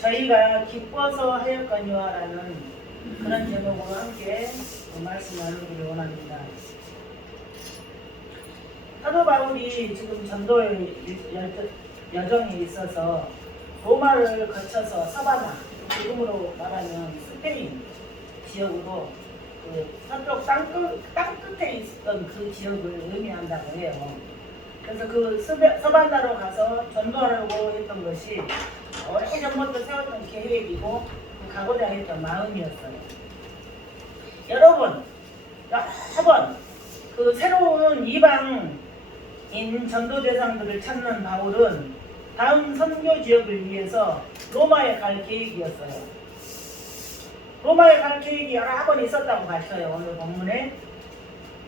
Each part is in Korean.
저희가 기뻐서 하였거니와라는 그런 제목으로 함께 말씀 나누기를 원합니다. 사도 바울이 지금 전도의 여정에 있어서 로마를 거쳐서 서바나, 지금으로 말하면 스페인 지역으로 그 서쪽 땅끝에 있었던 그 지역을 의미한다고 해요. 그래서 그 서바나로 가서 전도하려고 했던 것이 오래전부터 세웠던 계획이고 가고자 했던 마음이었어요. 여러 번 그 새로운 이방인 전도 대상들을 찾는 바울은 다음 선교 지역을 위해서 로마에 갈 계획이었어요. 로마에 갈 계획이 여러 번 있었다고 밝혀요. 오늘 본문에.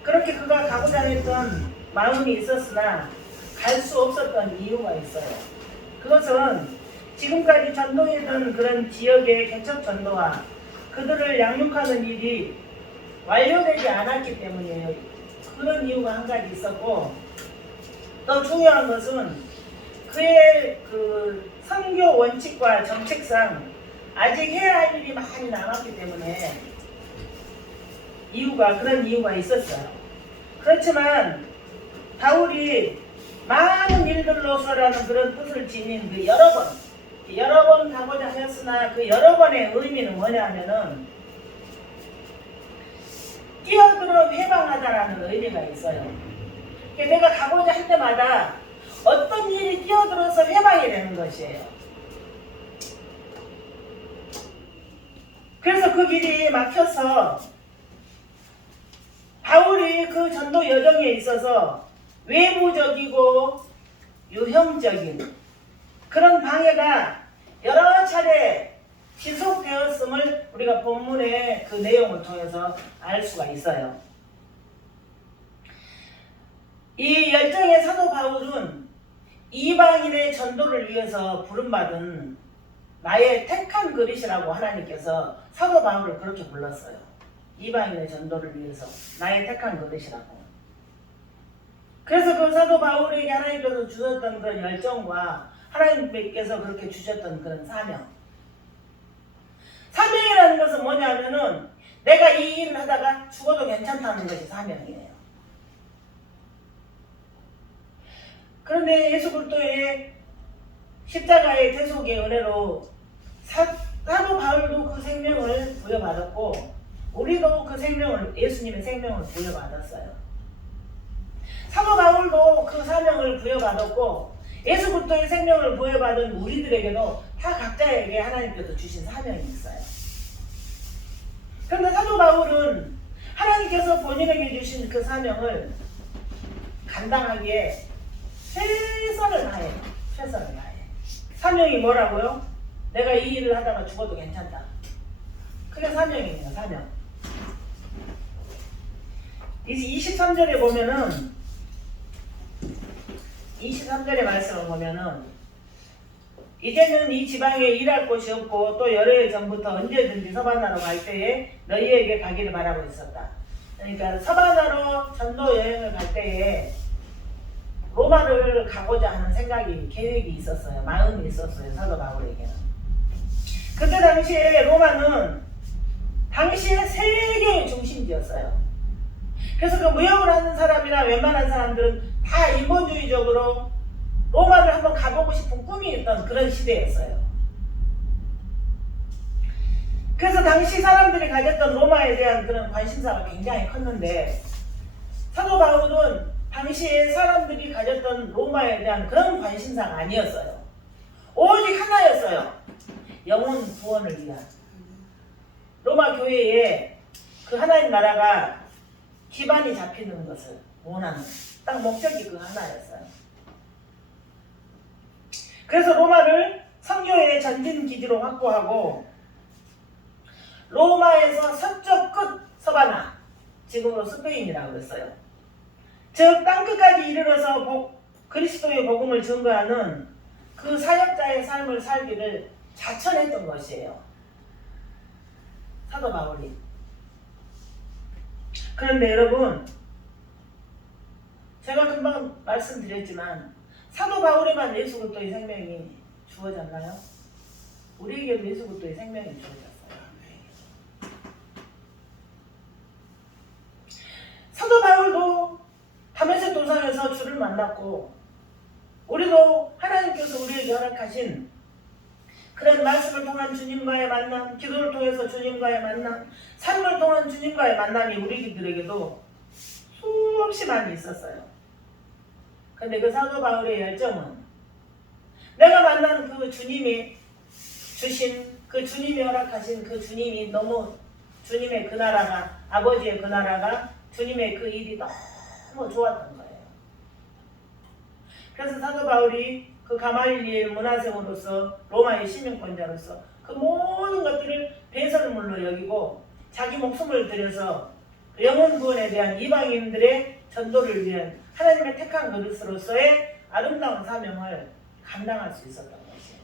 그렇게 그가 가고자 했던 마음이 있었으나 갈 수 없었던 이유가 있어요. 그것은 지금까지 전도했던 그런 지역의 개척 전도와 그들을 양육하는 일이 완료되지 않았기 때문이에요. 그런 이유가 한 가지 있었고, 더 중요한 것은 그의 그 선교 원칙과 정책상 아직 해야 할 일이 많이 남았기 때문에 그런 이유가 있었어요. 그렇지만 바울이 많은 일들로서라는 그런 뜻을 지닌 그 여러 번 가고자 하였으나 그 여러 번의 의미는 뭐냐면은 뛰어들어 회방하다라는 의미가 있어요. 내가 가고자 할 때마다 어떤 일이 뛰어들어서 회방이 되는 것이에요. 그래서 그 길이 막혀서 바울이 그 전도 여정에 있어서 외부적이고 유형적인 그런 방해가 여러 차례 지속되었음을 우리가 본문의 그 내용을 통해서 알 수가 있어요. 이 열정의 사도 바울은 이방인의 전도를 위해서 부름받은 나의 택한 그릇이라고 하나님께서 사도 바울을 그렇게 불렀어요. 이방인의 전도를 위해서 나의 택한 그릇이라고. 그래서 그 사도 바울에게 하나님께서 주셨던 그런 열정과 하나님께서 그렇게 주셨던 그런 사명이라는 것은 뭐냐면은 내가 이 일을 하다가 죽어도 괜찮다는 것이 사명이에요. 그런데 예수 그리스도의 십자가의 대속의 은혜로 사도 바울도 그 생명을 부여받았고 우리도 그 생명을 예수님의 생명을 부여받았어요. 사도 바울도 그 사명을 부여받았고 예수 그리스도의 생명을 부여받은 우리들에게도 다 각자에게 하나님께서 주신 사명이 있어요. 그런데 사도 바울은 하나님께서 본인에게 주신 그 사명을 감당하기에 최선을 다해. 사명이 뭐라고요? 내가 이 일을 하다가 죽어도 괜찮다. 그게 사명이에요. 사명. 23절에 보면은 23절의 말씀을 보면은 이제는 이 지방에 일할 곳이 없고 또 여러 해 전부터 언제든지 서바나로 갈 때에 너희에게 가기를 바라고 있었다. 그러니까 서바나로 전도 여행을 갈 때에 로마를 가고자 하는 계획이 있었어요. 마음이 있었어요. 사도 바울에게는. 그때 당시에 로마는 당시의 세계의 중심지였어요. 그래서 그 무역을 하는 사람이나 웬만한 사람들은 다 인본주의적으로 로마를 한번 가보고 싶은 꿈이 있던 그런 시대였어요. 그래서 당시 사람들이 가졌던 로마에 대한 그런 관심사가 굉장히 컸는데 사도 바울은 당시에 사람들이 가졌던 로마에 대한 그런 관심사가 아니었어요. 오직 하나였어요. 영혼 구원을 위한. 로마 교회에 그 하나님 나라가 기반이 잡히는 것을 원하는 딱 목적이 그 하나였어요. 그래서 로마를 선교의 전진 기지로 확보하고 로마에서 서쪽 끝 서바나, 지금으로 스페인이라고 했어요. 즉 땅끝까지 이르러서 그리스도의 복음을 증거하는 그 사역자의 삶을 살기를 자천했던 것이에요. 사도 바울이. 그런데 여러분, 제가 금방 말씀드렸지만 사도 바울에만 예수 그리스도의 생명이 주어졌나요? 우리에게 예수 그리스도의 생명이 주어졌어요. 사도 바울도 다메섹 도상에서 주를 만났고, 우리도 하나님께서 우리에게 허락하신 그런 말씀을 통한 주님과의 만남, 기도를 통해서 주님과의 만남, 삶을 통한 주님과의 만남이 우리들에게도 수없이 많이 있었어요. 근데 그 사도 바울의 열정은 내가 만난 그 주님이 주신, 그 주님이 허락하신 그 주님이 너무, 주님의 그 나라가, 아버지의 그 나라가, 주님의 그 일이 너무 좋았던 거예요. 그래서 사도 바울이 그 가말리엘 문화생으로서, 로마의 시민권자로서 그 모든 것들을 배설물로 여기고 자기 목숨을 들여서 영혼 구원에 대한 이방인들의 전도를 위한 하나님의 택한 그릇으로서의 아름다운 사명을 감당할 수 있었던 것이에요.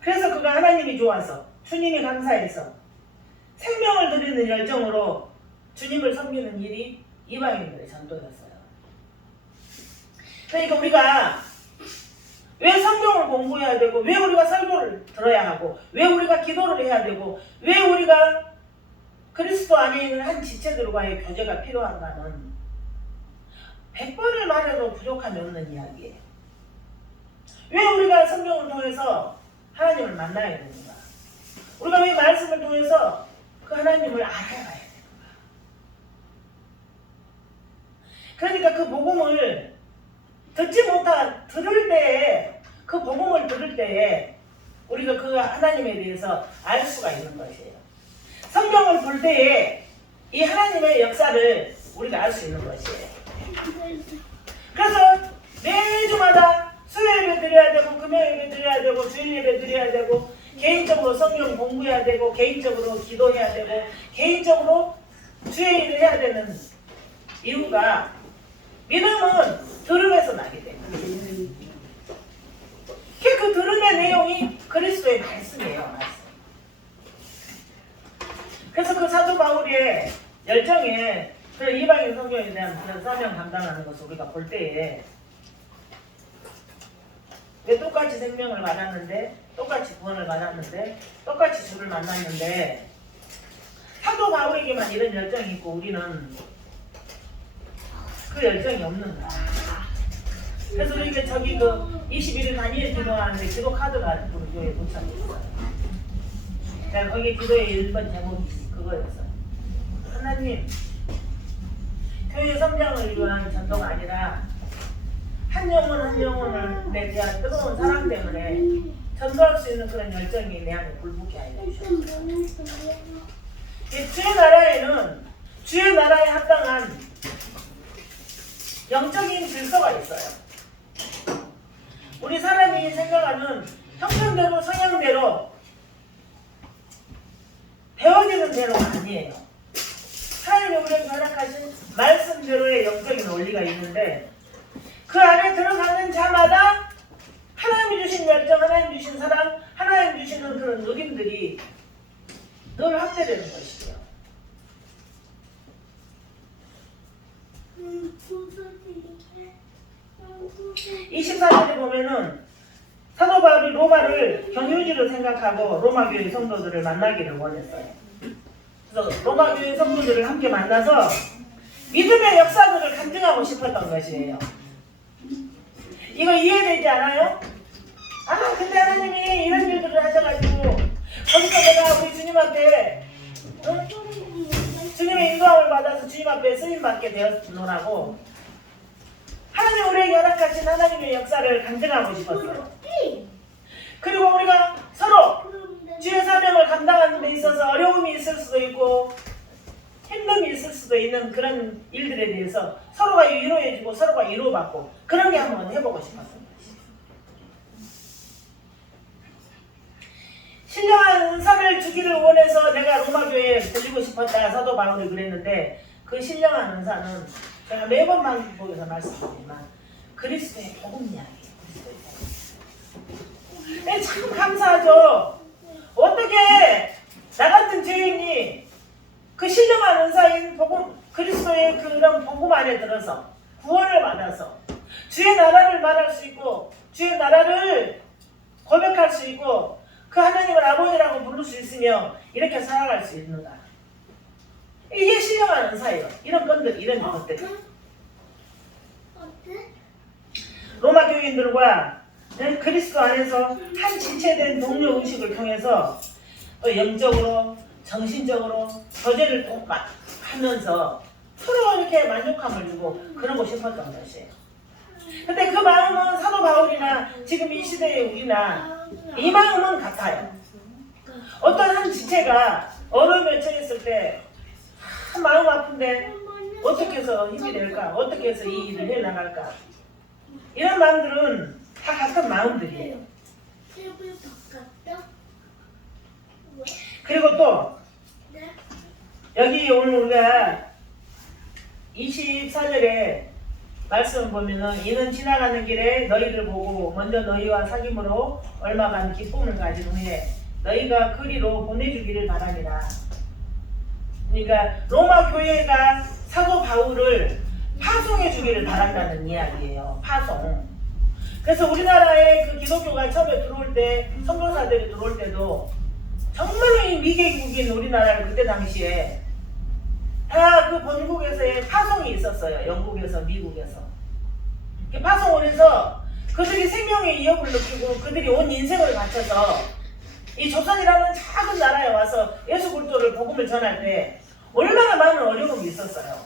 그래서 그가 하나님이 좋아서, 주님이 감사해서 생명을 드리는 열정으로 주님을 섬기는 일이 이방인들의 전도였어요. 그러니까 우리가 왜 성경을 공부해야 되고, 왜 우리가 설교를 들어야 하고, 왜 우리가 기도를 해야 되고, 왜 우리가 그리스도 안에 있는 한 지체들과의 교제가 필요한가는 100번을 말해도 부족함이 없는 이야기예요. 왜 우리가 성경을 통해서 하나님을 만나야 되는가? 우리가 왜 말씀을 통해서 그 하나님을 알아가야 되는가? 그러니까 그 복음을 들을 때에, 그 복음을 들을 때에 우리가 그 하나님에 대해서 알 수가 있는 것이에요. 성경을 볼 때에 이 하나님의 역사를 우리가 알 수 있는 것이에요. 그래서 매주마다 수요예배 드려야 되고, 금요예배 드려야 되고, 주일예배 드려야 되고, 개인적으로 성경 공부해야 되고, 개인적으로 기도해야 되고, 개인적으로 주일을 해야 되는 이유가, 믿음은 들음에서 나게 돼요. 그 들음의 내용이 그리스도의 말씀이에요. 말씀. 그래서 그 사도 바울의 열정에 그 이방인 성경에 대한 그런 사명 감당하는 것을 우리가 볼 때에, 왜 똑같이 생명을 받았는데, 똑같이 구원을 받았는데, 똑같이 주를 만났는데 사도 바울에게만 이런 열정이 있고 우리는 그 열정이 없는 거야. 그래서 우리가 저기 그 21일 다니엘 기도하는데 기도 카드가 우리 교회에 도착했어요. 내가 거기 기도의 1번 제목이 그거였어요. 하나님, 교회 성장을 위한 전도가 아니라 한 영혼 한 영혼을 내 대한 뜨거운 사랑 때문에 전도할 수 있는 그런 열정이 내 안에 불붙게 하여 주시옵소서. 주의 나라에는 주의 나라에 합당한 영적인 질서가 있어요. 우리 사람이 생각하는 형편대로, 성향대로, 배워지는 대로가 아니에요. 하나님이 우리에게 허락하신 말씀대로의 영적인 원리가 있는데, 그 안에 들어가는 자마다 하나님이 주신 열정, 하나님 주신 사랑, 하나님 주시는 그런 누림들이 늘 확대되는 것이죠. 24절에 보면은 사도 바울이 로마를 경유지로 생각하고 로마 교회 성도들을 만나기를 원했어요. 그래서 로마 교회 성도들을 함께 만나서 믿음의 역사들을 간증하고 싶었던 것이에요. 이거 이해되지 않아요? 아, 근데 하나님이 이런 일들을 하셔가지고 거기서 내가 우리 주님 앞에 주님의 인도함을 받아서 주님 앞에 쓰임받게 되었노라고 하나님 우리에게 허락하신 하나님의 역사를 간증하고 싶었어요. 그리고 우리가 서로 주의 사명을 감당하는 데 있어서 어려움이 있을 수도 있고 힘듦이 있을 수도 있는 그런 일들에 대해서 서로가 위로해주고 서로가 위로받고 그런 게 한번 해보고 싶었어요. 신령한 은사를 주기를 원해서 내가 로마 교회에 들리고 싶었다. 사도 바울이 그랬는데 그 신령한 은사는 제가 매번 방송에서 말씀드리지만 그리스도의 복음 이야기예요. 네, 참 감사하죠. 어떻게 나 같은 죄인이 그 신령한 은사인 복음, 그리스도의 그런 복음 안에 들어서 구원을 받아서 주의 나라를 말할 수 있고 주의 나라를 고백 살아갈 수 있고 그 하나님을 아버지라고 부를 수 있으며 이렇게 살아갈 수 있는가? 이게 신령한 은사예요. 이런 건들, 이런 것들. 로마 교인들과 그리스도 안에서 한 지체된 동료 의식을 통해서 또 영적으로, 정신적으로 교제를 하면서 서로 이렇게 만족감을 주고 그러고 싶었던 것이에요. 근데 그 마음은 사도 바울이나 지금 이 시대의 우리나 이 마음은 같아요. 어떤 한 지체가 어려움에 처했을 때 마음 아픈데 어떻게 해서 힘이 될까? 어떻게 해서 이 일을 해나갈까? 이런 마음들은 다 같은 마음들이에요. 그리고 또 여기 오늘 우리가 24절에 말씀을 보면은 이는 지나가는 길에 너희를 보고 먼저 너희와 사귐으로 얼마간 기쁨을 가진 후에 너희가 그리로 보내주기를 바랍니다. 그러니까 로마 교회가 사도 바울을 파송해 주기를 바란다는 이야기예요. 파송. 그래서 우리나라에 그 기독교가 처음에 들어올 때, 선교사들이 들어올 때도 정말로 이 미개국인 우리나라를 그때 당시에 다 그 본국에서의 파송이 있었어요. 영국에서, 미국에서. 파송을 해서 그들이 생명의 위협을 느끼고 그들이 온 인생을 바쳐서 이 조선이라는 작은 나라에 와서 예수 그리스도를 복음을 전할 때 얼마나 많은 어려움이 있었어요.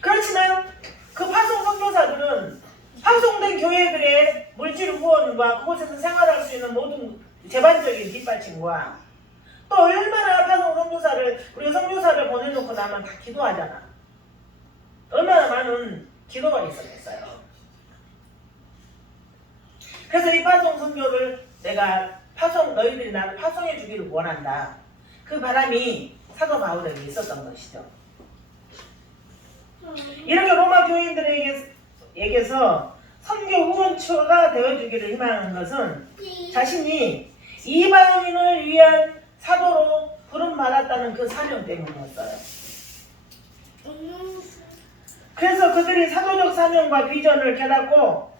그렇지만 그 파송 선교사들은 파송된 교회들의 물질 후원과 그곳에서 생활할 수 있는 모든 재반적인 뒷받침과 또 얼마나 파송 선교사를 우리가 선교사를 보내놓고 나면 다 기도하잖아. 얼마나 많은 기도가 있었겠어요. 그래서 이 파송 선교를 내가 너희들이 나를 파송해 주기를 원한다. 그 바람이 사도 바울에게 있었던 것이죠. 이렇게 로마 교인들에게서 선교 후원처가 되어주기를 희망하는 것은 자신이 이방인을 위한 사도로 부름받았다는 그 사명 때문이었어요. 그래서 그들이 사도적 사명과 비전을 깨닫고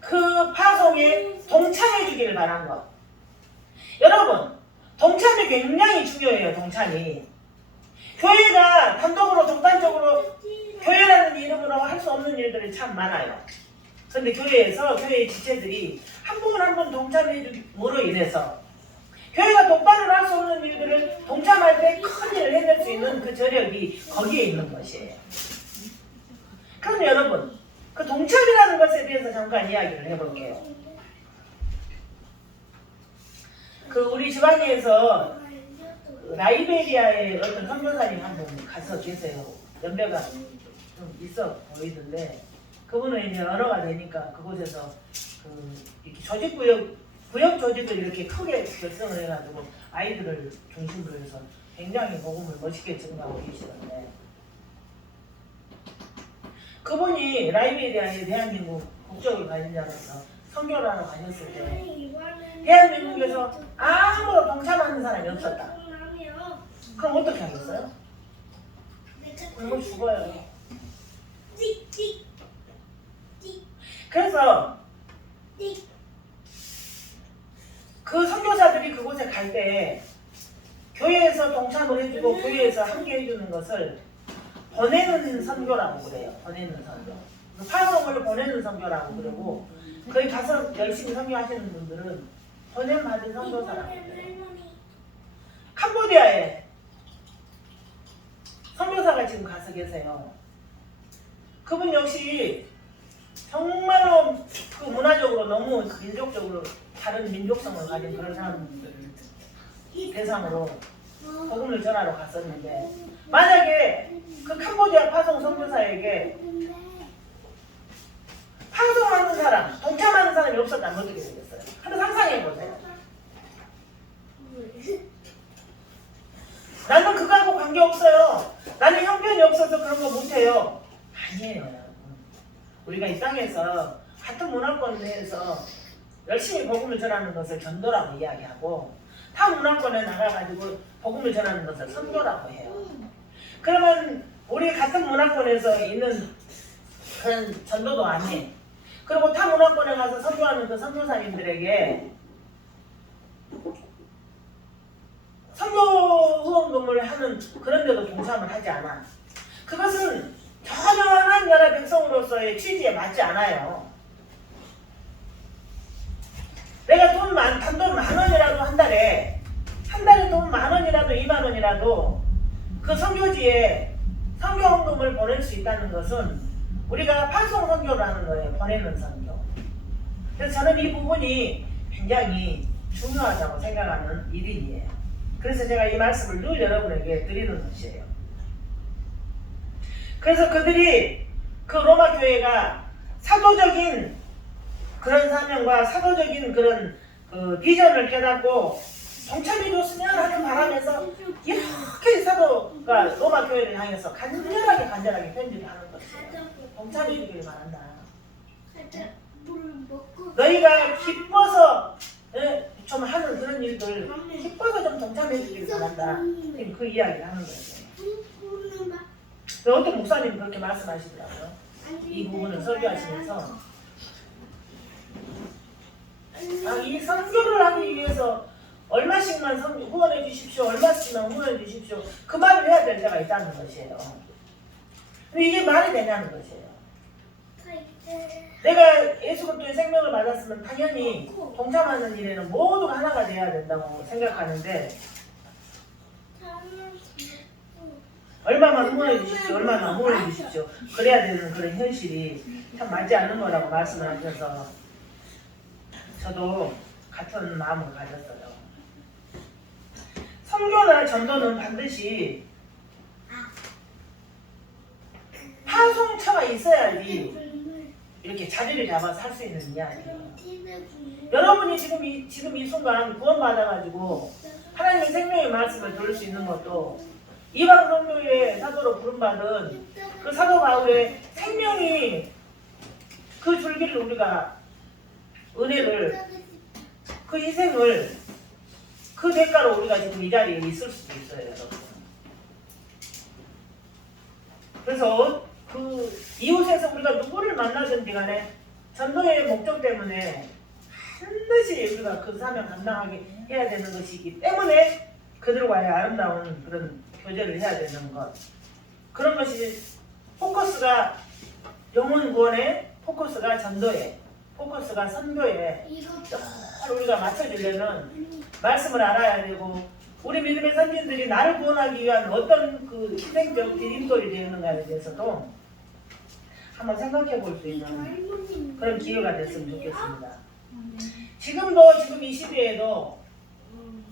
그 파송에 동참해 주기를 바란 것. 여러분, 동참이 굉장히 중요해요. 동참이. 교회가 단독으로 독단적으로 교회라는 이름으로 할 수 없는 일들이 참 많아요. 그런데 교회에서 교회의 지체들이 한 분 한 분 동참해 줌으로 인해서 교회가 독단으로 할 수 없는 일들을 동참할 때 큰 일을 해낼 수 있는 그 저력이 거기에 있는 것이에요. 그럼 여러분, 그 동참이라는 것에 대해서 잠깐 이야기를 해볼게요. 그 우리 지방에서 라이베리아에 어떤 선교사님 한 분 가서 계세요. 연배가 좀 있어 보이던데 그분은 이제 언어가 되니까 그곳에서 그 구역 조직을 이렇게 크게 결성을 해가지고 아이들을 중심으로 해서 굉장히 복음을 멋있게 증거하고 계시던데 그분이 라이베리아에 대한민국 국적을 가진 자로서 선교를 하러 가셨을 때 대한민국에서 아무도 동참하는 사람이 없었다. 그럼 어떻게 하겠어요? 굶어 죽어요. 그래서 그 선교사들이 그곳에 갈 때 교회에서 동참을 해주고 교회에서 함께 해주는 것을 보내는 선교라고 그래요. 보내는 선교. 파송을 보내는 선교라고 그러고 거기 가서 열심히 선교하시는 분들은 보냄받은 선교사라고 그래요. 캄보디아에 선교사가 지금 가서 계세요. 그분 역시 정말로 그 문화적으로 너무 민족적으로 다른 민족성을 가진 그런 사람들을 대상으로 복음을 전하러 갔었는데 만약에 그 캄보디아 파송 선교사에게 파송하는 사람, 동참하는 사람이 없었다면 어떻게 되겠어요? 한번 상상해보세요. 나는 그거하고 관계없어요. 나는 형편이 없어서 그런 거 못해요. 아니에요, 여러분. 우리가 이 땅에서 같은 문화권 내에서 열심히 복음을 전하는 것을 전도라고 이야기하고 타 문화권에 나가가지고 복음을 전하는 것을 선교라고 해요. 그러면 우리 같은 문화권에서 있는 그런 전도도 안 해. 그리고 타 문화권에 가서 선교하는 그 선교사님들에게 선교 후원금을 하는 그런 데도 동참을 하지 않아. 그것은 전혀 하나나라 백성으로서의 취지에 맞지 않아요. 내가 단돈 10,000원이라도 한 달에 돈 10,000원이라도 20,000원이라도 그 선교지에 선교헌금을 보낼 수 있다는 것은 우리가 파송 선교를 하는 거예요. 보내는 선교. 그래서 저는 이 부분이 굉장히 중요하다고 생각하는 일이에요. 그래서 제가 이 말씀을 늘 여러분에게 드리는 것이에요. 그래서 그들이 그 로마 교회가 사도적인 그런 사명과 사도적인 그런 그 비전을 깨닫고 동참해 줬으면 하는 바람에서 이렇게 사도가 로마 교회를 향해서 간절하게 편지를 하는 것이에요. 동참해 주길 바란다. 너희가 기뻐서 좀 하는 그런 일들 기뻐서 좀 동참해 주길 바란다. 그 이야기를 하는 거예요. 어떤 목사님이 그렇게 말씀하시더라고요. 이 부분을 설교하시면서 이 선교를 하기 위해서 얼마씩만 후원해 주십시오. 얼마씩만 후원해 주십시오. 그 말을 해야 될 때가 있다는 것이에요. 근데 이게 말이 되냐는 것이에요. 내가 예수 그리스도의 생명을 받았으면 당연히 동참하는 일에는 모두가 하나가 돼야 된다고 생각하는데 얼마만 후원해 주십시오. 얼마만 후원해 주십시오. 그래야 되는 그런 현실이 참 맞지 않는 거라고 말씀을 하셔서 저도 같은 마음을 가졌어요. 선교나 전도는 반드시 파송처가 있어야지 이렇게 자리를 잡아서 할 수 있는 이야기예요. 여러분이 지금 이 순간 구원받아가지고 하나님의 생명의 말씀을 들을 수 있는 것도 이방 선교의 사도로 부름받은 그 사도 바울의 생명이 그 줄기를 우리가 은혜를 그 희생을 그 대가로 우리가 지금 이 자리에 있을 수도 있어요, 여러분. 그래서 그 이웃에서 우리가 누구를 만나든지 간에 전도의 목적 때문에 반드시 우리가 그 사명 감당하게 해야 되는 것이기 때문에 그들과의 아름다운 그런 교제를 해야 되는 것. 그런 것이 포커스가 영혼 구원에, 포커스가 전도에, 포커스가 선교에 늘 우리가 맞춰주려면 말씀을 알아야 되고 우리 믿음의 선진들이 나를 구원하기 위한 어떤 그 희생적 디딤돌이 되는가에 대해서도 한번 생각해 볼 수 있는 그런 기회가 됐으면 좋겠습니다. 지금 이 시대에도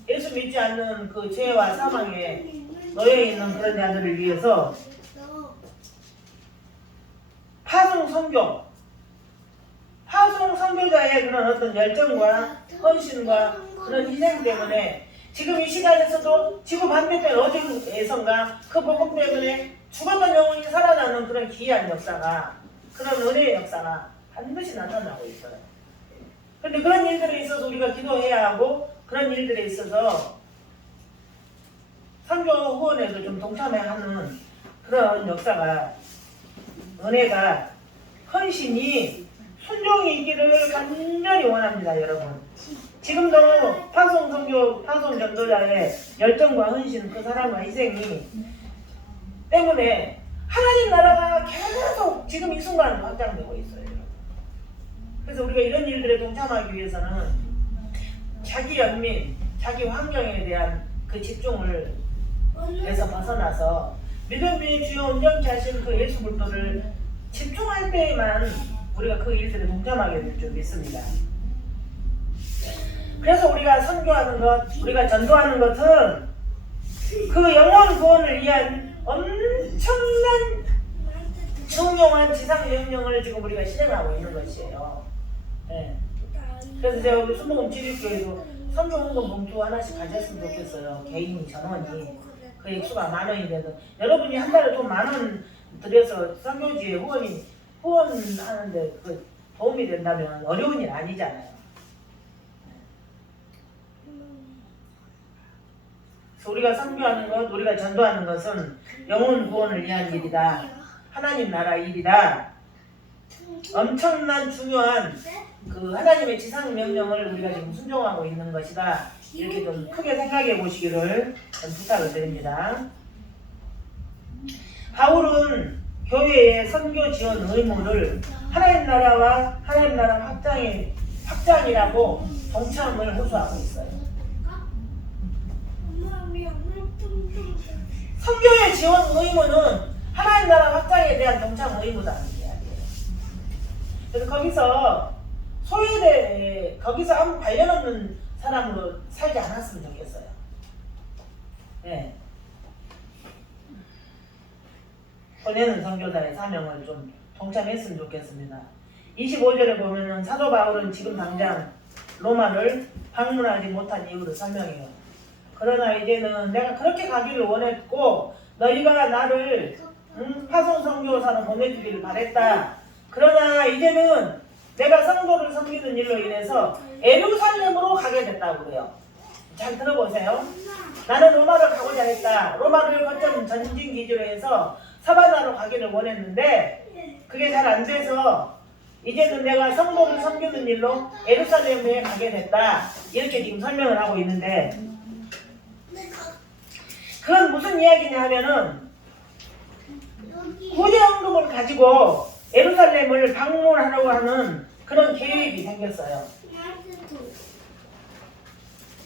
예수 믿지 않는 그 죄와 사망에 놓여 있는 그런 자들을 위해서 파송 선교자의 그런 어떤 열정과 헌신과 그런 희생 때문에 지금 이 시간에서도 지구 반대편 어디에선가 그 복음 때문에 죽었던 영혼이 살아나는 그런 기이한 역사가, 그런 은혜의 역사가 반드시 나타나고 있어요. 그런데 그런 일들에 있어서 우리가 기도해야 하고 그런 일들에 있어서 선교 후원에도 좀 동참해야 하는 그런 역사가, 은혜가, 헌신이, 순종이 있기를 간절히 원합니다, 여러분. 지금도 파송 전도자의 열정과 헌신, 그 사랑과 희생이 때문에 하나님 나라가 계속 지금 이 순간 확장되고 있어요. 그래서 우리가 이런 일들에 동참하기 위해서는 자기 연민, 자기 환경에 대한 그 집중을 에서 벗어나서 믿음의 주요 온전케 하신 그 예수 그리스도를 집중할 때에만 우리가 그 일들에 동참하게 될 줄 믿습니다. 그래서 우리가 선교하는 것, 우리가 전도하는 것은 그 영혼 구원을 위한 엄청난 중요한 지상 명령을 지금 우리가 실행하고 있는 것이에요. 네. 그래서 제가 우리 순복음 지립교회도 선교 헌금 봉투 하나씩 가졌으면 좋겠어요. 개인이, 전원이. 그 액수가 10,000원인데도 여러분이 한 달에 돈 10,000원 들여서 선교지에 후원하는데 그 도움이 된다면 어려운 일 아니잖아요. 그래서 우리가 선교하는 것, 우리가 전도하는 것은 영혼 구원을 위한 일이다. 하나님 나라 일이다. 엄청난 중요한 그 하나님의 지상 명령을 우리가 지금 순종하고 있는 것이다. 이렇게 좀 크게 생각해 보시기를 좀 부탁을 드립니다. 바울은 교회의 선교 지원 의무를 하나님 나라와 하나님 나라 확장이라고 동참을 호소하고 있어요. 선교의 지원 의무는 하나님 나라 확장에 대한 동참 의무다는 이야기예요. 그래서 거기서 소외돼 거기서 아무 관련 없는 사람으로 살지 않았으면 좋겠어요. 네. 보내는 선교사의 사명을 좀 동참했으면 좋겠습니다. 25절에 보면은 사도 바울은 지금 당장 로마를 방문하지 못한 이유를 설명해요. 그러나 이제는 내가 그렇게 가기를 원했고 너희가 나를 파송 선교사로 보내주기를 바랬다. 그러나 이제는 내가 성도를 섬기는 일로 인해서 예루살렘으로 가게 됐다고 그래요. 잘 들어보세요. 나는 로마를 가고자 했다. 로마를 거점 전진 기지로 해서 사바나로 가기를 원했는데 그게 잘 안 돼서 이제는 내가 성도를 섬기는 일로 예루살렘에 가게 됐다. 이렇게 지금 설명을 하고 있는데 그건 무슨 이야기냐 하면은 구제헌금을 가지고 예루살렘을 방문하려고 하는 그런 계획이 생겼어요.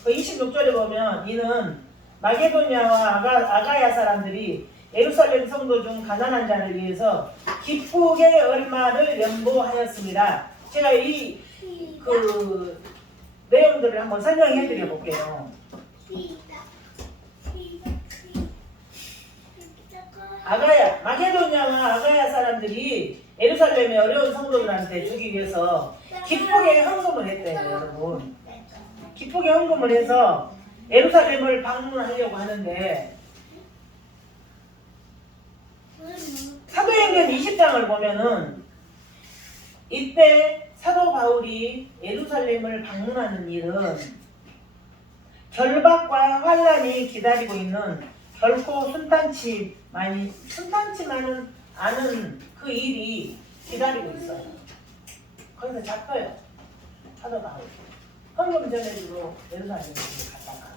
그 26절에 보면 이는 마게도냐와 아가야 사람들이 예루살렘 성도 중 가난한 자를 위해서 기쁘게 얼마를 연보하였습니다. 제가 이 그 내용들을 한번 설명해 드려 볼게요. 마게도냐와 아가야 사람들이 예루살렘의 어려운 성도들한테 주기 위해서 기쁘게 헌금을 했대요, 여러분. 기쁘게 헌금을 해서 예루살렘을 방문하려고 하는데 사도행전 20장을 보면은 이때 사도 바울이 예루살렘을 방문하는 일은 결박과 환란이 기다리고 있는 결코 순탄치만은 않은 그 일이 기다리고 있어요. 거기서 잡혀요. 사도 바울. 헌금 전해주러 예루살렘을 갔다가.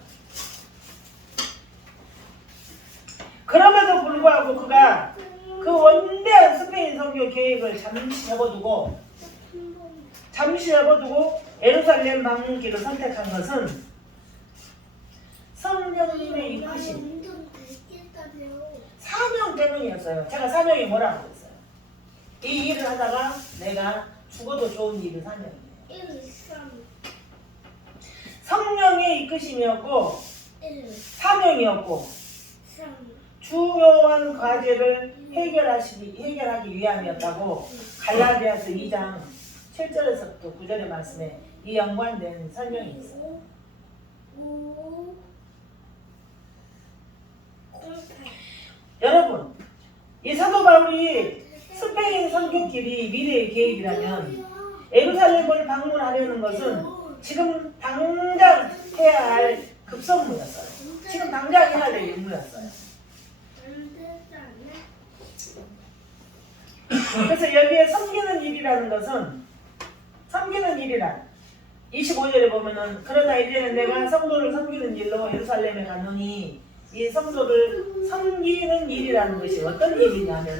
그럼에도 불구하고 그가 그 원대한 스페인 선교 계획을 잠시 접어두고 예루살렘 방문길을 선택한 것은 성령님의 이끄심 사명 때문이었어요. 제가 사명이 뭐라고 했어요? 이 일을 하다가 내가 죽어도 좋은 일을 사명이에요. 성령의 이끄심이었고 사명이었고 중요한 과제를 해결하기 위함이었다고 갈라디아서 2장 7절에서부터 9절의 말씀에 이 연관된 설명이 있어요. 여러분, 이 사도 바울이 스페인 선교길이 미래의 계획이라면 예루살렘을 방문하려는 것은 지금 당장 해야 할 급선무였어요. 지금 당장 해야 될 임무였어요. 그래서 여기에 섬기는 일이라는 것은 섬기는 일이란 25절에 보면은 그러나 이제는 내가 성도를 섬기는 일로 예루살렘에 가노니 이 성도를 섬기는 일이라는 것이 어떤 일이냐면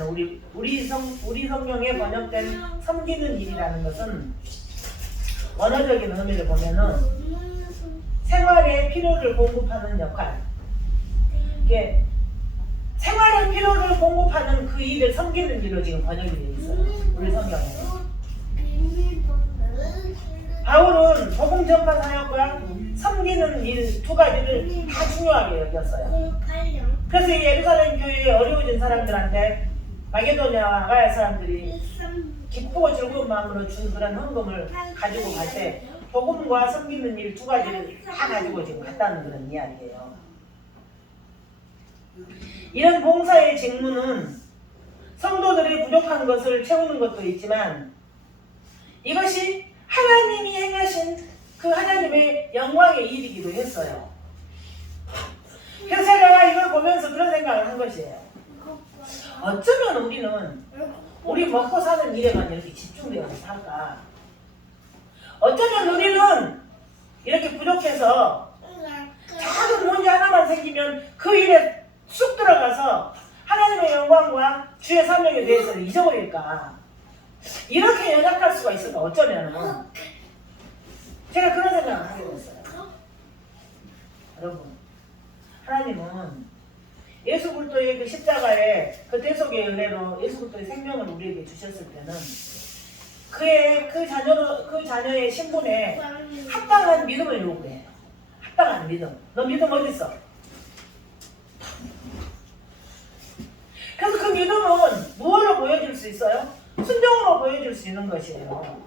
우리 성경에 번역된 섬기는 일이라는 것은 원어적인 의미를 보면은 생활의 필요를 공급하는 역할. 이게 생활의 필요를 공급하는 그 일을 섬기는 일로 지금 번역이 되어 있어요. 우리 성경에. 바울은 복음 전파 사역과 섬기는 일 두 가지를 다 중요하게 여겼어요. 그래서 이 예루살렘 교회에 어려워진 사람들한테 마게도냐와 아가야 사람들이 기쁘고 즐거운 마음으로 준 그런 헌금을 가지고 갈 때 복음과 섬기는 일 두 가지를 다 가지고 지금 갔다는 그런 이야기예요. 이런 봉사의 직무는 성도들이 부족한 것을 채우는 것도 있지만 이것이 하나님이 행하신 그 하나님의 영광의 일이기도 했어요. 그래서 제가 이걸 보면서 그런 생각을 한 것이에요. 어쩌면 우리는 우리 먹고 사는 일에만 이렇게 집중되어서 살까? 어쩌면 우리는 이렇게 부족해서 작은 문제 하나만 생기면 그 일에 쑥 들어가서 하나님의 영광과 주의 사명에 대해서 잊어버릴까? 이렇게 연약할 수가 있을까? 어쩌면 제가 그런 생각을 하게 됐어요. 여러분, 하나님은 예수 그리스도의 그 십자가의 그 대속의 은혜로 예수 그리스도의 생명을 우리에게 주셨을 때는 그 자녀의 신분에 합당한 믿음을 요구해요. 합당한 믿음. 너 믿음 어디 있어? 그래서 그 믿음은 무엇로 보여줄 수 있어요? 순종으로 보여줄 수 있는 것이에요.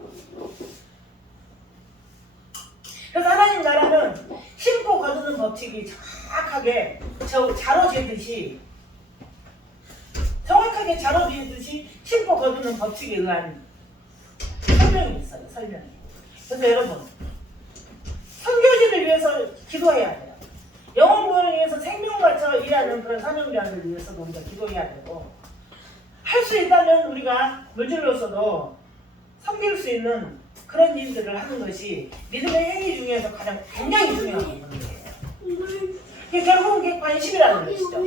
그래서 하나님 나라는 심고 거두는 법칙이 정확하게 자로 재듯이 심고 거두는 법칙에 의한 설명이 있어요. 설명이. 그래서 여러분, 선교지를 위해서 기도해야 돼요. 영혼구원을 위해서 생명 바쳐 일하는 그런 사명자들을 위해서도 우리가 기도해야 되고, 할 수 있다면 우리가 물질로서도 섬길 수 있는 그런 일들을 하는 것이 믿음의 행위 중에서 가장 굉장히 중요한 부분이에요. 그게 결국은 그게 관심이라는 것이죠.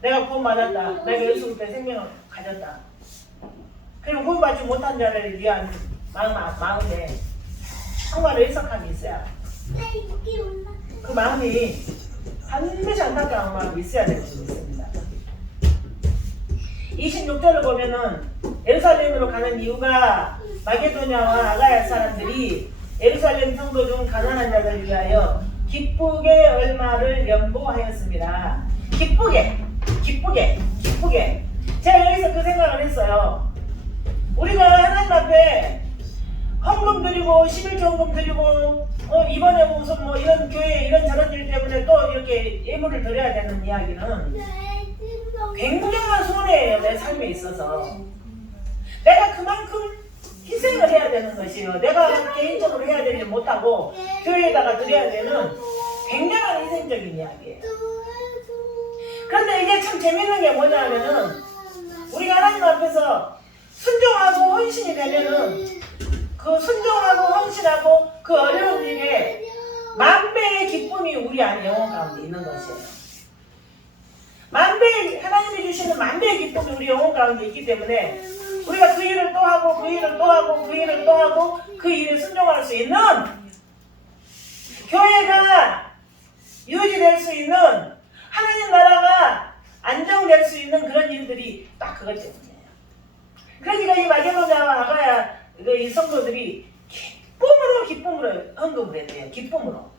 내가 구원받았다. 내가 예수 그리스도의 생명을 가졌다. 그리고 구원받지 못한 자를 위한 마음에 상관을 해석함이 있어야 그 마음이 반드시 안타까운 마음이 있어야 될 수 있습니다. 26절을 보면은 예루살렘으로 가는 이유가 마게도냐와 아가야 사람들이 예루살렘 성도 중 가난한 자들을 위하여 기쁘게 얼마를 연보하였습니다. 기쁘게. 제가 여기서 그 생각을 했어요. 우리가 하나님 앞에 헌금 드리고 11조헌금 드리고 이번에 무슨 뭐 이런 교회 이런 저런 일 때문에 또 이렇게 예물을 드려야 되는 이야기는 굉장한 손해예요. 내 삶에 있어서 내가 그만큼 희생을 해야 되는 것이에요. 내가 개인적으로 해야 되지 못하고 교회에다가 드려야 되는 굉장한 희생적인 이야기예요. 그런데 이게 참 재밌는 게 뭐냐면은 우리가 하나님 앞에서 순종하고 헌신이 되면은 그 순종하고 헌신하고 그 어려운 일에 만배의 기쁨이 우리 안에 영혼 가운데 있는 것이에요. 하나님이 주시는 만배의 기쁨이 우리 영혼 가운데 있기 때문에 우리가 그 일을 또 하고 그 일을 또 하고 그 일을 또 하고 그 일에 순종할 수 있는 교회가 유지될 수 있는 하나님 나라가 안정될 수 있는 그런 일들이 딱 그것 때문이에요. 그러니까 이 마게도냐와 아가야 이 성도들이 기쁨으로 헌금을 했대요. 기쁨으로.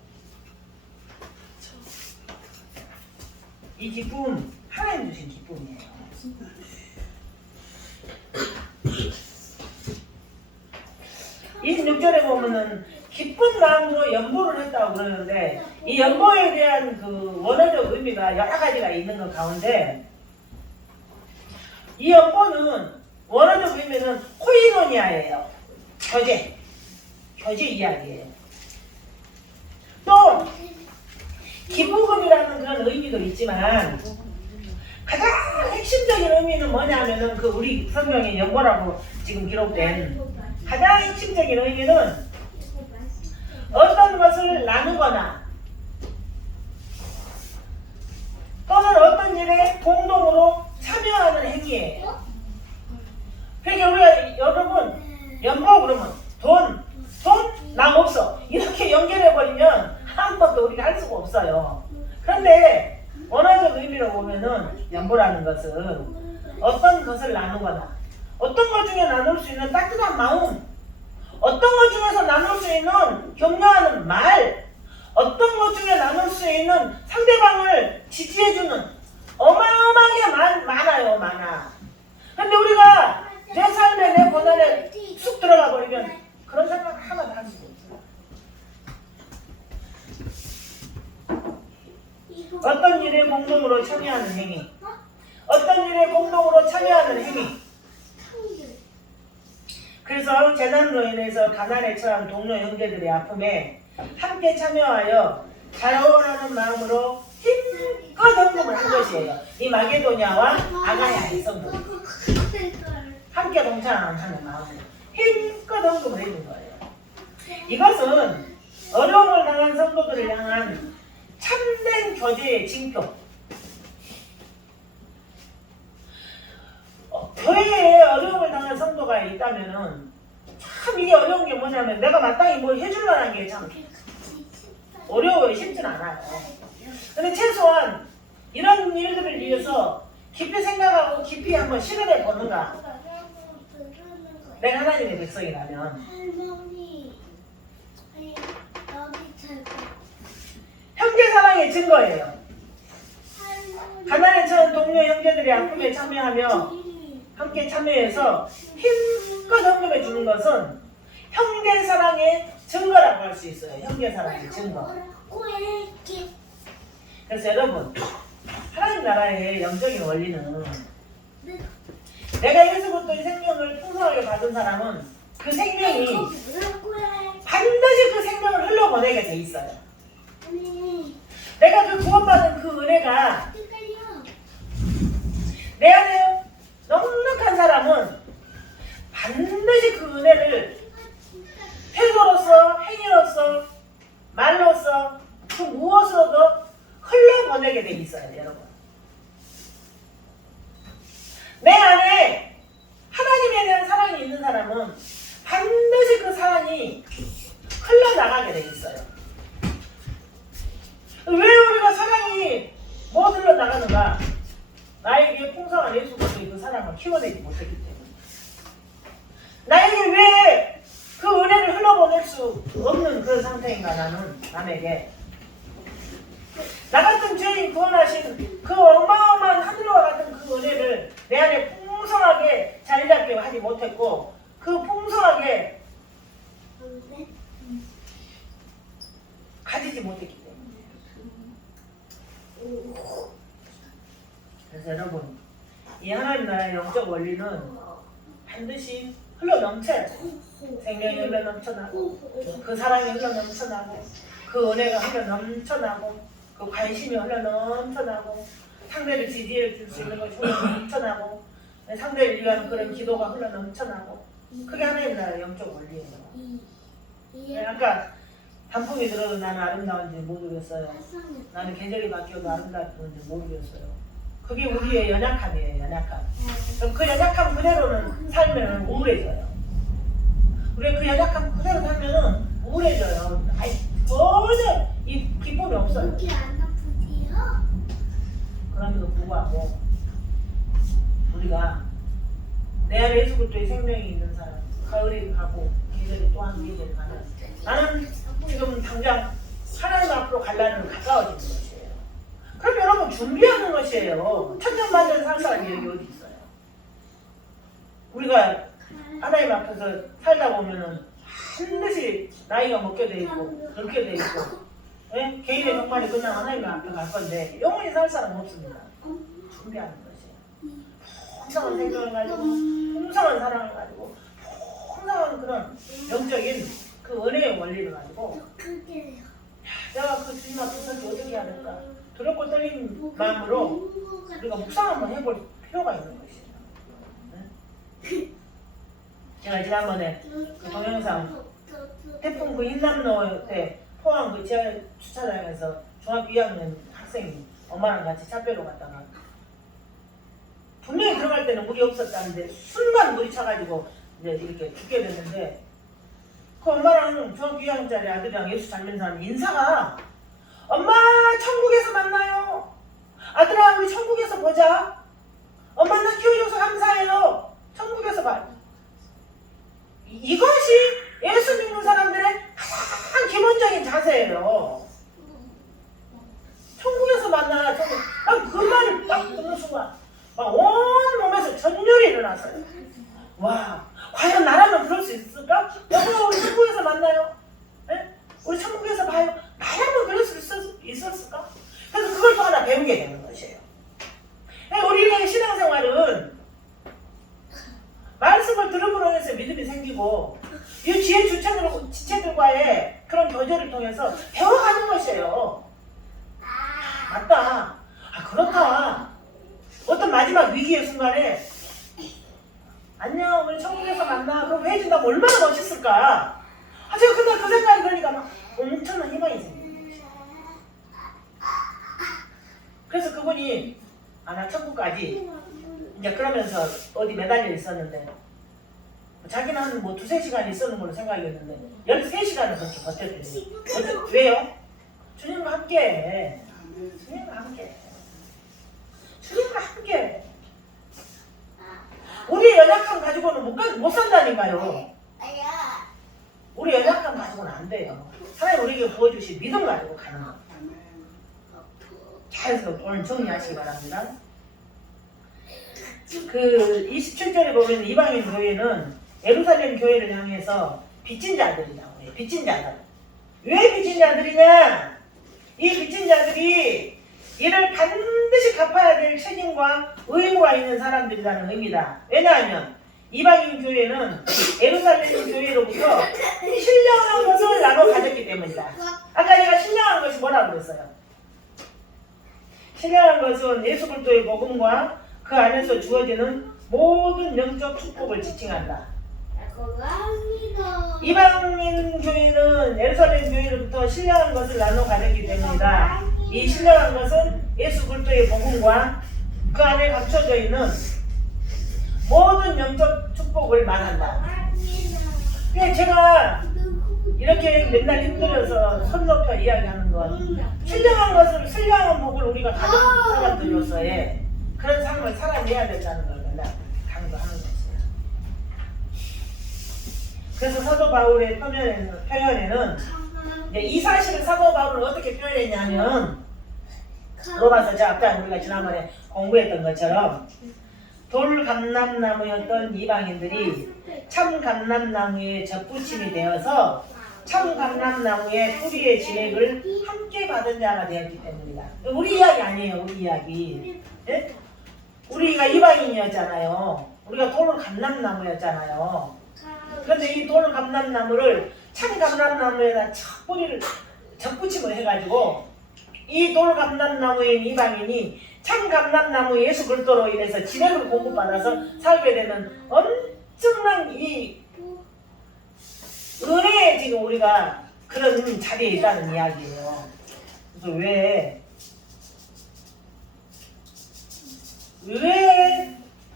이 기쁨 하나님 주신 기쁨이에요. 26절에 보면은 기쁜 마음으로 연보를 했다고 그러는데 이 연보에 대한 그 원어적 의미가 여러 가지가 있는 것 가운데 이 연보는 원어적 의미는 코이노니아예요. 교제 이야기예요. 또 기부금이라는 그런 의미도 있지만 가장 핵심적인 의미는 뭐냐면은 그 우리 성경의 연보라고 지금 기록된 가장 핵심적인 의미는 어떤 것을 나누거나 또는 어떤 일에 공동으로 참여하는 행위예요. 그러니까 우리가 여러분 연보 그러면 돈 나 없어 이렇게 연결해버리면 아무것도 우리가 할 수가 없어요. 그런데 원어적 의미로 보면은 연보라는 것은 어떤 것을 나누거나 어떤 것 중에 나눌 수 있는 따뜻한 마음, 어떤 것 중에서 나눌 수 있는 격려하는 말, 어떤 것 중에 나눌 수 있는 상대방을 지지해주는 어마어마하게 많아요. 근데 우리가 내 삶에 내 고난에 쑥 들어가 버리면 그런 생각 하나도 할 수가 없어요. 어떤 일에 공동으로 참여하는 행위, 어떤 일에 공동으로 참여하는 행위. 그래서 재난으로 인해서 가난에 처한 동료 형제들의 아픔에 함께 참여하여 자원하는 마음으로 힘껏 헌금을 한 것이에요. 이 마게도냐와 아가야의 성도들. 함께 동참하는 마음으로 힘껏 언급을 해준 거예요. 이것은 어려움을 당한 성도들을 향한 참된 교제의 징표. 교회에 어려움을 당한 성도가 있다면은 참 이게 어려운 게 뭐냐면 내가 마땅히 뭘 해줄 만한 게 참 어려워요. 쉽진 않아요. 근데 최소한 이런 일들을 위해서 깊이 생각하고 깊이 한번 실현해 보는가. 내가 하나님의 백성이라면 형제 사랑의 증거예요. 가난에 처한 동료 형제들이 아픔에 참여하며 함께 참여해서 힘껏 언급해 주는 것은 형제 사랑의 증거라고 할 수 있어요. 형제 사랑의 증거. 그래서 여러분, 하나님 나라의 영적인 원리는 내가 예수 그리스도의 생명을 풍성하게 받은 사람은 그 생명이 반드시 그 생명을 흘러보내게 돼 있어요. 내가 그 구원받은 그 은혜가 내 안에 넉넉한 사람은 반드시 그 은혜를 태도로서, 행위로서, 말로서 그 무엇으로도 흘러보내게 돼 있어요, 여러분. 내 안에 하나님에 대한 사랑이 있는 사람은 반드시 그 사랑이 흘러나가게 돼 있어요. 왜 우리가 사랑이 뭐 흘러나가는가? 나에게 풍성한 예수 그리스도의 그 사랑을 키워내지 못했기 때문에. 나에게 왜 그 은혜를 흘러보낼 수 없는 그런 상태인가 나는 남에게. 나 같은 죄인 구원하신 그 어마어마한 하늘과 같은 그 은혜를 내 안에 풍성하게 자리 잡게 하지 못했고 그 풍성하게 가지지 못했기 때문에. 그래서 여러분, 이 하나님 나라의 영적 원리는 반드시 흘러넘쳐야 돼요. 생명이 흘러넘쳐나고 그 사랑이 흘러넘쳐나고 그 은혜가 흘러넘쳐나고 그 관심이 흘러넘쳐나고 상대를 지지해 줄 수 있는 것이 흘러넘쳐나고 상대를 위한 그런 기도가 흘러넘쳐나고 그게 하나님 나라의 영적 원리예요. 아까 단풍이 들어도 나는 아름다운지 모르겠어요. 나는 계절이 바뀌어도 아름다운지 모르겠어요. 그게 우리의 연약함이에요. 연약함. 그럼 그 연약함 그대로는 살면 우울해져요. 우리가 그 연약함 그대로 살면은 우울해져요. 전혀 이 기쁨이 없어요. 그럼에도 불구하고 우리가 내 안에 예수 그리스도의 생명이 있는 사람, 가을이 가고 계절이 또 한 계절이 가면 나는 지금 당장 하나님 앞으로 가려는 가까워지는 것이에요. 그럼 여러분 준비하는 것이에요. 천년만년 살 사람이 여기 어디 있어요? 우리가 하나님 앞에서 살다 보면은 반드시 나이가 먹게 돼 있고 늙게 돼 있고 예? 개인의 정말이 그냥 하나님 앞에 갈 건데 영원히 살 사람은 없습니다. 준비하는 것이에요. 풍성한 생명을 가지고 풍성한 사랑을 가지고 풍성한 그런 영적인 그 은혜의 원리를 가지고 내가 그 주님 앞에서 어떻게 해야 될까? 두렵고 떨리는 마음으로 우리가 묵상 한번 해볼 필요가 있는 것이에요. 네? 제가 지난번에 그 동영상 태풍 그 인남로 때 포항 그 지하 주차장에서 중학교 2학년 학생이 엄마랑 같이 차 빼러 갔다가 분명히 들어갈 때는 물이 없었다는데 순간 물이 차가지고 이제 이렇게 죽게 됐는데 그 엄마랑 중학교 2학년짜리 아들이랑 예수 잘 믿는 사람이 인사가 엄마 천국에서 만나요. 아들아 우리 천국에서 보자. 엄마 나 키워줘서 감사해요. 천국에서 봐. 이것이 예수 믿는 사람들의 가장 기본적인 자세예요. 천국에서 만나. 그 말을 딱 듣는 순간 막 온 몸에서 전율이 일어났어요. 와 과연 나라면 그럴 수 있을까? 여보 우리 천국에서 만나요. 네? 우리 천국에서 봐요. 나라면 그럴 수 있었을까? 그래서 그걸 또 하나 배우게 되는 것이에요. 우리의 신앙생활은 말씀을 들음으로 해서 믿음이 생기고 이 지혜 지체들과의 그런 교제를 통해서 배워가는 것이에요. 맞다. 그렇다. 어떤 마지막 위기의 순간에 안녕 우리 천국에서 만나. 그럼 해준다면 얼마나 멋있을까. 제가 그날 그 생각이 들으니까 막 엄청난 희망이 생겨요. 그래서 그분이 나 천국까지 이제 그러면서 어디 매달려 있었는데 자기는 한 뭐 2-3시간 있었는 걸로 생각했는데 13시간을 그렇게 버텼대요. 왜요? 주님과 함께 주님과 함께 주님과 함께 우리의 연약함 가지고는 못 산다니까요. 우리 연약함 가지고는 안 돼요. 하나님 우리에게 부어주신 믿음 가지고 가는 거. 잘 오늘 정리하시기 바랍니다. 그 27절에 보면 이방인 교회는 예루살렘 교회를 향해서 빚진 자들이라고 해요. 빚진 자들. 왜 빚진 자들이냐? 이 빚진 자들이 이를 반드시 갚아야 될 책임과 의무가 있는 사람들이라는 의미다. 왜냐하면 이방인 교회는 예루살렘 교회로부터 신령한 것을 나눠 가졌기 때문이다. 아까 제가 신령한 것이 뭐라고 그랬어요? 신령한 것은 예수 그리스도의 복음과 그 안에서 주어지는 모든 영적 축복을 지칭한다. 이방인 교회는 예루살렘 교회로부터 신령한 것을 나눠 가졌기 때문이다. 이 신령한 것은 예수 그리스도의 복음과 그 안에 감춰져 있는 모든 영적 축복을 말한다. 근데 제가 이렇게 맨날 힘들어서 손 높여 이야기하는 건 신령한 복을 우리가 가진 사람들로서의 그런 삶을 살아내야 된다는 걸 맨날 강조하는 것이에요. 그래서 사도 바울의 표현에는 이제 이 사실을 사도 바울은 어떻게 표현했냐면 로마서 아까 우리가 지난번에 공부했던 것처럼 돌감람나무였던 이방인들이 참 감람나무의 접붙임이 되어서 참 감람나무의 뿌리의 진액을 함께 받은 자가 되었기 때문이다. 우리 이야기 아니에요. 우리 이야기. 네? 우리가 이방인이었잖아요. 우리가 돌감람나무였잖아요. 그런데 이 돌감람나무를 참 감람나무에다 뿌리를 접붙임을 해가지고 이 돌감람나무의 이방인이 참 감람나무 예수 그리스도로 인해서 진액을 공급받아서 살게 되는 엄청난 이 은혜에 지금 우리가 그런 자리에 있다는 이야기예요. 그래서 왜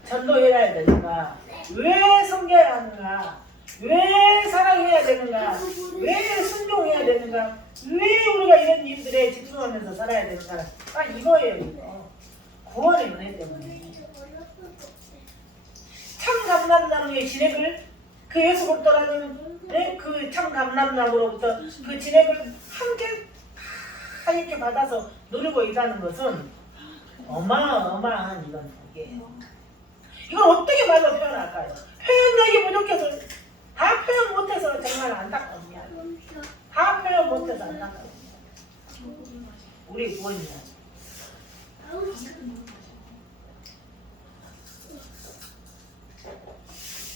전도해야 되는가? 왜 섬겨야 하는가? 왜 사랑해야 되는가? 왜 순종해야 되는가? 왜 우리가 이런 일들에 집중하면서 살아야 되는가? 이거예요, 이거. 구원의 은혜 때문에. 참 감람나무의 진액을 그 예수 그리스도라는 그 참 감람나무로부터 그 진액을 함께 이렇게 받아서 누리고 있다는 것은 어마어마한 이건 복이에요. 이걸 어떻게 말로 표현할까요? 표현력이 부족해서 다 표현 못해서 정말 안타까워요. 다 표현 못해서 안타까워요. 우리 구원이야.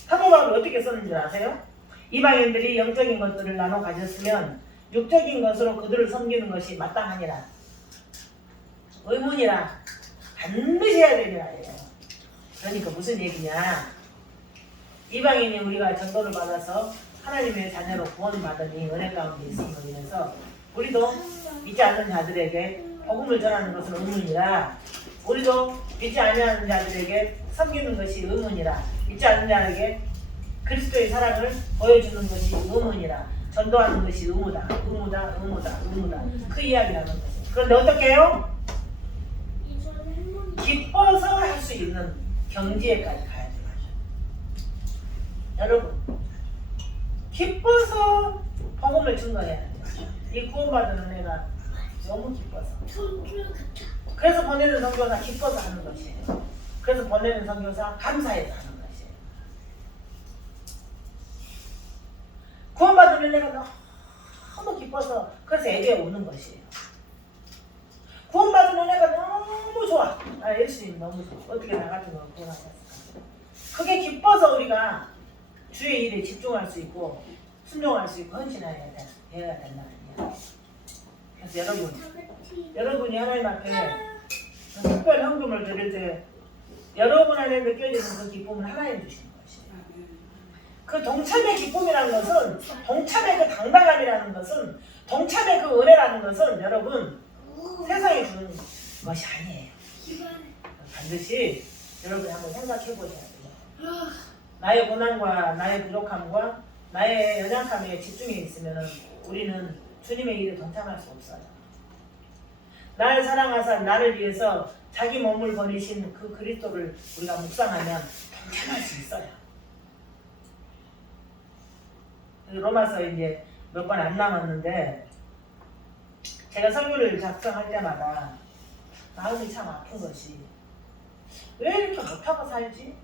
사도 바울이 어떻게 썼는지 아세요? 이방인들이 영적인 것들을 나눠 가졌으면 육적인 것으로 그들을 섬기는 것이 마땅하니라. 의문이라 반드시 해야 되니라. 그러니까 무슨 얘기냐? 이방인이 우리가 전도를 받아서 하나님의 자녀로 구원받으니 은혜 가운데 있음으로 인해서 우리도 믿지 않는 자들에게 복음을 전하는 것은 의문이라. 우리도 믿지 아니하는 자들에게 섬기는 것이 의문이라. 믿지 않는 자에게 그리스도의 사랑을 보여주는 것이 의문이라. 전도하는 것이 의무다. 그 이야기라는 거죠. 그런데 어떻게 해요? 기뻐서 할 수 있는 경지에까지 가야 돼요. 여러분, 기뻐서 복음을 증거해야 돼요. 이 구원받은 은혜가 너무 기뻐서. 그래서 보내는 선교사 기뻐서 하는 것이에요. 그래서 보내는 선교사 감사해서 하는 것이에요. 구원받은 은혜가 너무 기뻐서 그래서 애교에 오는 것이에요. 구원받은 은혜가 너무 좋아. 예수님 너무 좋아. 어떻게 나 같은 걸 구원하셨을까? 그게 기뻐서 우리가 주의 일에 집중할 수 있고 순종할 수 있고 헌신해야 된다는 이야기. 그래서 여러분이 하나님 앞에 특별 헌금을 드릴 때 여러분 안에 느껴지는 그 기쁨은 하나님 주시는 것이에요. 그 동참의 기쁨이라는 것은, 동참의 그 당당함이라는 것은, 동참의 그 은혜라는 것은 여러분 세상에 주는 것이 아니에요. 반드시 여러분이 한번 생각해 보셔야 돼요. 나의 고난과 나의 부족함과 나의 연약함에 집중해 있으면 우리는 주님의 일에 동참할 수 없어요. 나를 사랑하사 나를 위해서 자기 몸을 버리신 그 그리스도를 우리가 묵상하면 동참할 수 있어요. 로마서 이제 몇 번 안 남았는데 제가 설교를 작성할 때마다 마음이 참 아픈 것이 왜 이렇게 못하고 살지?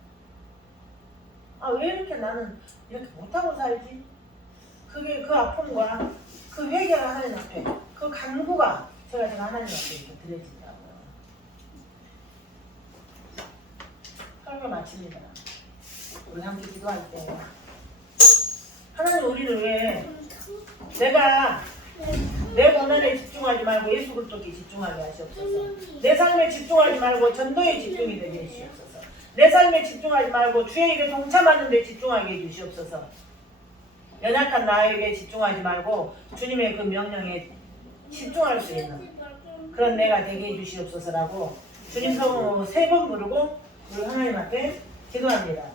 왜 이렇게 나는 이렇게 못하고 살지? 그게 그 아픔과 그 회개가 하나님 앞에 그 간구가 제가 하나님 앞에 이렇게 드려진다고요. 설교 마칩니다. 우리 함께 기도할 때 하나님 우리를 왜 내가 내 고난에 집중하지 말고 예수 그리스도께 집중하게 하시옵소서. 내 삶에 집중하지 말고 전도에 집중이 되게 해주시옵소서. 내 삶에 집중하지 말고 주의 일에 동참하는 데 집중하게 해주시옵소서. 연약한 나에게 집중하지 말고 주님의 그 명령에 집중할 수 있는 그런 내가 되게 해주시옵소서라고 주님 성령으로 3번 부르고 우리 하나님 앞에 기도합니다.